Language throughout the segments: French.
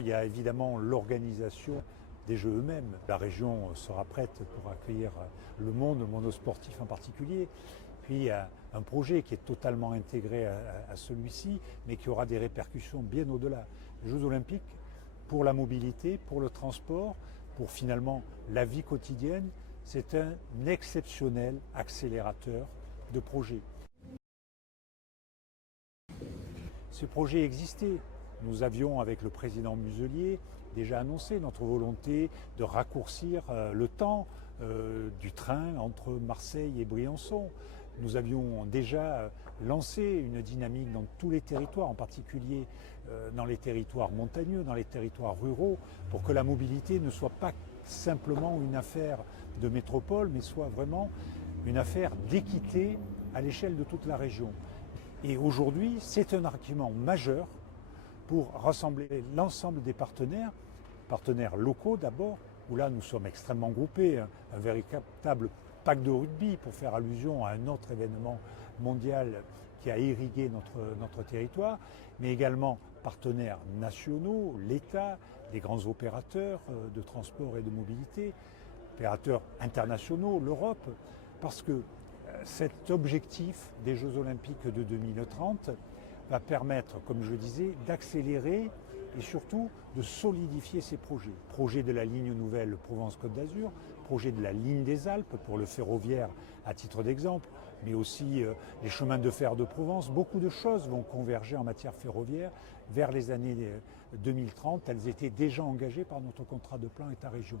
Il y a évidemment l'organisation des Jeux eux-mêmes. La région sera prête pour accueillir le monde sportif en particulier. Puis il y a un projet qui est totalement intégré à celui-ci, mais qui aura des répercussions bien au-delà. Les Jeux olympiques, pour la mobilité, pour le transport, pour finalement la vie quotidienne, c'est un exceptionnel accélérateur de projets. Ce projet existait. Nous avions, avec le président Muselier, déjà annoncé notre volonté de raccourcir le temps du train entre Marseille et Briançon. Nous avions déjà lancé une dynamique dans tous les territoires, en particulier dans les territoires montagneux, dans les territoires ruraux, pour que la mobilité ne soit pas simplement une affaire de métropole, mais soit vraiment une affaire d'équité à l'échelle de toute la région. Et aujourd'hui, c'est un argument majeur pour rassembler l'ensemble des partenaires locaux d'abord, où là nous sommes extrêmement groupés, un véritable pack de rugby pour faire allusion à un autre événement mondial qui a irrigué notre territoire, mais également partenaires nationaux, l'État, les grands opérateurs de transport et de mobilité, opérateurs internationaux, l'Europe, parce que cet objectif des Jeux Olympiques de 2030 va permettre, comme je disais, d'accélérer et surtout de solidifier ces projets. Projet de la ligne nouvelle Provence-Côte d'Azur, projet de la ligne des Alpes pour le ferroviaire à titre d'exemple, mais aussi les chemins de fer de Provence. Beaucoup de choses vont converger en matière ferroviaire vers les années 2030. Elles étaient déjà engagées par notre contrat de plan État-région.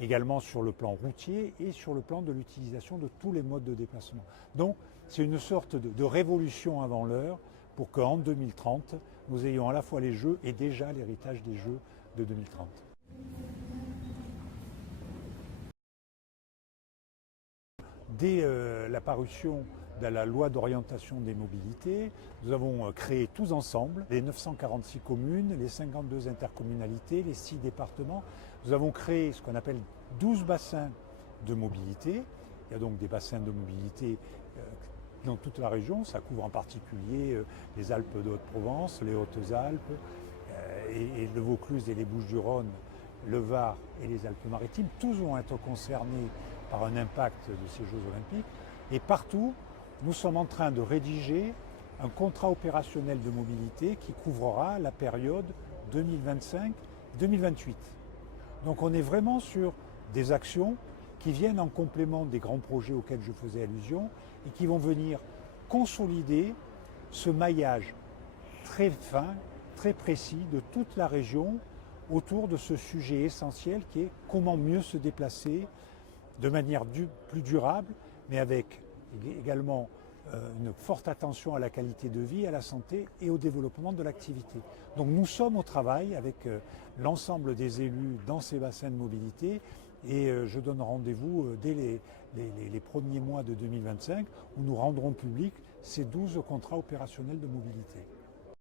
Également sur le plan routier et sur le plan de l'utilisation de tous les modes de déplacement. Donc c'est une sorte de révolution avant l'heure pour qu'en 2030, nous ayons à la fois les Jeux et déjà l'héritage des Jeux de 2030. Dès la parution de la loi d'orientation des mobilités, nous avons créé tous ensemble les 946 communes, les 52 intercommunalités, les 6 départements. Nous avons créé ce qu'on appelle 12 bassins de mobilité. Il y a donc des bassins de mobilité dans toute la région. Ça couvre en particulier les Alpes de Haute-Provence, les Hautes-Alpes, et le Vaucluse et les Bouches-du-Rhône, le Var et les Alpes-Maritimes. Tous vont être concernés par un impact de ces Jeux Olympiques. Et partout, nous sommes en train de rédiger un contrat opérationnel de mobilité qui couvrira la période 2025-2028. Donc on est vraiment sur des actions qui viennent en complément des grands projets auxquels je faisais allusion et qui vont venir consolider ce maillage très fin, très précis de toute la région autour de ce sujet essentiel qui est comment mieux se déplacer de manière plus durable, mais avec également une forte attention à la qualité de vie, à la santé et au développement de l'activité. Donc nous sommes au travail avec l'ensemble des élus dans ces bassins de mobilité et je donne rendez-vous dès les premiers mois de 2025 où nous rendrons public ces 12 contrats opérationnels de mobilité.